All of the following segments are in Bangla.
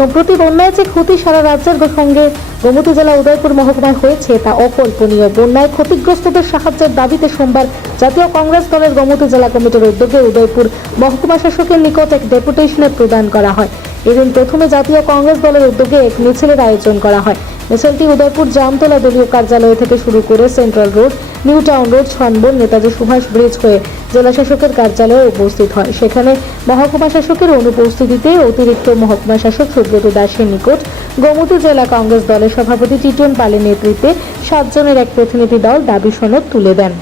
সম্প্রতি বন্যায় যে ক্ষতি সারা রাজ্যের সঙ্গে গোমতী জেলা উদয়পুর মহকুমায় হয়েছে, তা অকল্পনীয়। বন্যায় ক্ষতিগ্রস্তদের সাহায্যের দাবিতে সোমবার জাতীয় কংগ্রেস দলের গোমতী জেলা কমিটির উদ্যোগে উদয়পুর মহকুমা শাসকের নিকট এক ডেপুটেশনে প্রদান করা হয়। এদিন প্রথমে জাতীয় কংগ্রেস দলের উদ্যোগে এক মিছিলের আয়োজন করা হয়। মিছিলটি উদয়পুর জামতলা দলীয় কার্যালয় থেকে শুরু করে central road new town road ছনবন Netaji Subhash bridge হয়ে জেলা শাসকের কার্যালয়ে উপস্থিত হয়। সেখানে মহকুমা শাসকের অনুপস্থিতিতে অতিরিক্ত মহকুমা শাসক সুব্রত দাসের নিকট গোমতী জেলা কংগ্রেস দলের সভাপতি টিটন পালের নেতৃত্বে সাতজনের এক প্রতিনিধি দল দাবি সনদ তুলে দেন।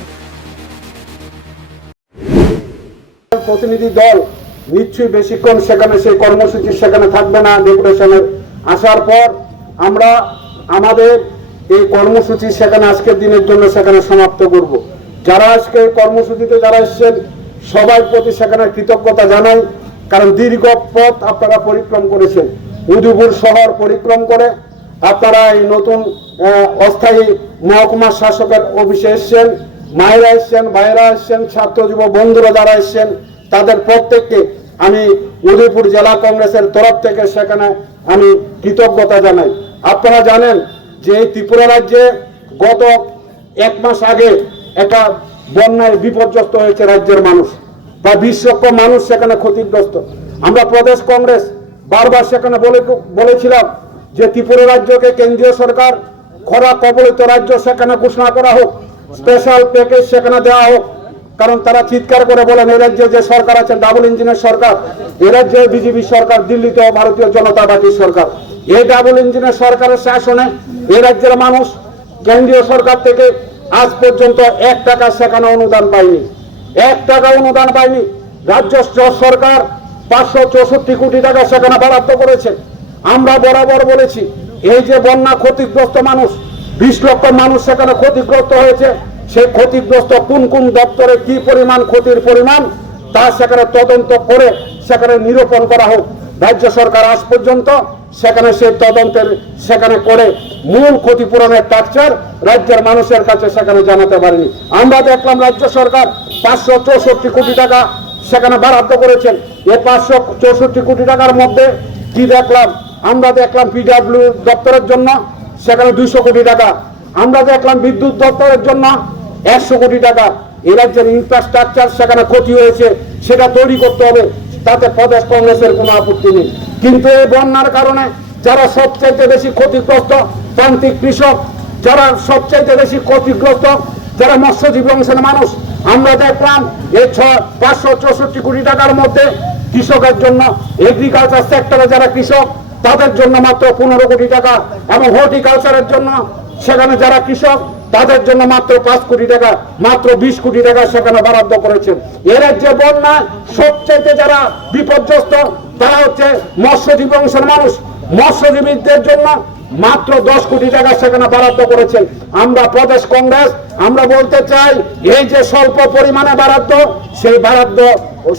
প্রতিনিধি দল নিশ্চয়ই বেশিক্ষণ সেখানে সেই কর্মসূচি সেখানে থাকবে না, ডেপুটেশনের। আসার পর আমরা আমাদের এই কর্মসূচি সেখানে আজকের দিনের জন্য সেখানে সমাপ্ত করব। যারা আজকে কর্মসূচিতে যারা এসছেন সবার প্রতি সেখানে কৃতজ্ঞতা জানাই, কারণ দীর্ঘ পথ আপনারা পরিক্রম করেছেন। উদয়পুর শহর পরিক্রম করে আপনারা এই নতুন অস্থায়ী মহকুমা শাসকের অফিসে এসছেন, মায়েরা এসছেন, ভাইয়েরা এসছেন, ছাত্র, যুব বন্ধুরা যারা এসছেন, তাদের প্রত্যেককে আমি উদয়পুর জেলা কংগ্রেসের তরফ থেকে সেখানে আমি কৃতজ্ঞতা জানাই। আপনারা জানেন যে এই ত্রিপুরা রাজ্যে গত এক মাস আগে একটা বন্যায় বিপর্যস্ত হয়েছে রাজ্যের মানুষ। বা বিশ লক্ষ মানুষ সেখানে ক্ষতিগ্রস্ত। আমরা প্রদেশ কংগ্রেস বারবার সেখানে বলে বলেছিলাম যে ত্রিপুরা রাজ্যকে কেন্দ্রীয় সরকার, খরা কবলিত রাজ্য সেখানে ঘোষণা করা হোক স্পেশাল প্যাকেজ সেখানে দেওয়া হোক। কারণ তারা চিৎকার করে বলেন, এই রাজ্যে যে সরকার আছে ডাবল ইঞ্জিনের সরকার এ রাজ্যে বিজেপি সরকার দিল্লিতে ভারতীয় জনতা পার্টির সরকার। এই ডাবল ইঞ্জিনের সরকারের শাসনে এ রাজ্যের মানুষ, কেন্দ্রীয় সরকার থেকে আজ পর্যন্ত এক টাকা সেখানে অনুদান পায়নি। এক টাকা অনুদান পায়নি। রাজ্য সরকার পাঁচশো চৌষট্টি কোটি টাকা সেখানে বরাদ্দ করেছে। আমরা বরাবর বলেছি, এই যে বন্যা ক্ষতিগ্রস্ত মানুষ, বিশ লক্ষ মানুষ সেখানে ক্ষতিগ্রস্ত হয়েছে, সেই ক্ষতিগ্রস্ত কোন কোন দপ্তরে কি পরিমাণ ক্ষতির পরিমাণ, তা সেখানে তদন্ত করে সেখানে নিরূপণ করা হোক। রাজ্য সরকার আজ পর্যন্ত সেখানে সেই তদন্তের সেখানে করে মূল ক্ষতিপূরণের স্ট্রাকচার রাজ্যের মানুষের কাছে সেখানে জানাতে পারেনি। আমরা দেখলাম রাজ্য সরকার পাঁচশো চৌষট্টি কোটি টাকা সেখানে বরাদ্দ করেছেন। এই পাঁচশো চৌষট্টি কোটি টাকার মধ্যে কি দেখলাম? আমরা দেখলাম পিডাব্লিউ দপ্তরের জন্য সেখানে দুইশো কোটি টাকা। আমরা দেখলাম বিদ্যুৎ দপ্তরের জন্য একশো কোটি টাকা। এ রাজ্যের ইনফ্রাস্ট্রাকচার সেখানে ক্ষতি হয়েছে, সেটা তৈরি করতে হবে। তাতে প্রদেশ কংগ্রেসের কোনো আপত্তি নেই। কিন্তু এই বন্যার কারণে যারা সবচাইতে বেশি ক্ষতিগ্রস্ত প্রান্তিক কৃষক, যারা সবচাইতে বেশি ক্ষতিগ্রস্ত, যারা মৎস্যজীবী অংশের মানুষ, আমরা দেখলাম এই ছ, পাঁচশো চৌষট্টি কোটি টাকার মধ্যে কৃষকের জন্য এগ্রিকালচার সেক্টরে যারা কৃষক, তাদের জন্য মাত্র পনেরো কোটি টাকা এবং হর্টিকালচারের জন্য সেখানে যারা কৃষক, তাদের জন্য মাত্র পাঁচ কোটি টাকা, মাত্র বিশ কোটি টাকা সেখানে বরাদ্দ করেছেন। এর যে বন্যা সবচেয়ে যারা বিপর্যস্ত তারা হচ্ছে মৎস্যজীবী অংশের মানুষ। মৎস্যজীবীদের জন্য মাত্র দশ কোটি টাকা সেখানে বরাদ্দ করেছেন। আমরা প্রদেশ কংগ্রেস, আমরা বলতে চাই, এই যে স্বল্প পরিমাণে বরাদ্দ, সেই বরাদ্দ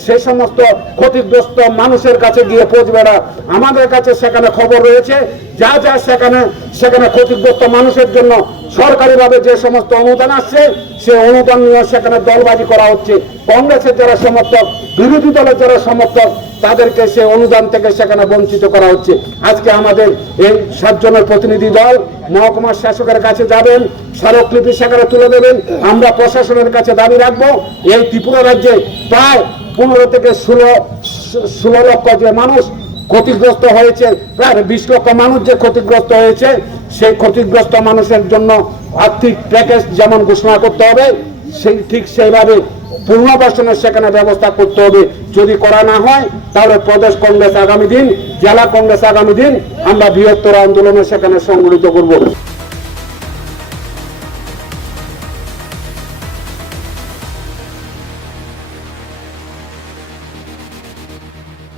সেই সমস্ত ক্ষতিগ্রস্ত মানুষের কাছে গিয়ে পৌঁছবে না। আমাদের কাছে সেখানে খবর রয়েছে, যা যা সেখানে সেখানে ক্ষতিগ্রস্ত মানুষের জন্য সরকারিভাবে যে সমস্ত অনুদান আসছে, সে অনুদান নিয়ে সেখানে দলবাজি করা হচ্ছে। কংগ্রেসের যারা সমর্থক, বিরোধী দলের যারা সমর্থক তাদেরকে সে অনুদান থেকে সেখানে বঞ্চিত করা হচ্ছে। আজকে আমাদের এই সাতজনের প্রতিনিধি দল মহকুমার শাসকের কাছে যাবেন, স্মারকলিপি সেখানে তুলে দেবেন। আমরা প্রশাসনের কাছে দাবি রাখব, এই ত্রিপুরা রাজ্যে প্রায় পনেরো থেকে ষোলো ষোলো লক্ষ যে মানুষ ক্ষতিগ্রস্ত হয়েছে, প্রায় বিশ লক্ষ মানুষ যে ক্ষতিগ্রস্ত হয়েছে, সেই ক্ষতিগ্রস্ত মানুষের জন্য আর্থিক প্যাকেজ যেমন ঘোষণা করতে হবে সেই ঠিক সেইভাবে পুনর্বাসনের সেখানে ব্যবস্থা করতে হবে। যদি করা না হয়, তাহলে প্রদেশ কংগ্রেস আগামী দিন, জেলা কংগ্রেস আগামী দিন আমরা বৃহত্তর আন্দোলনের সেখানে সংগঠিত করব।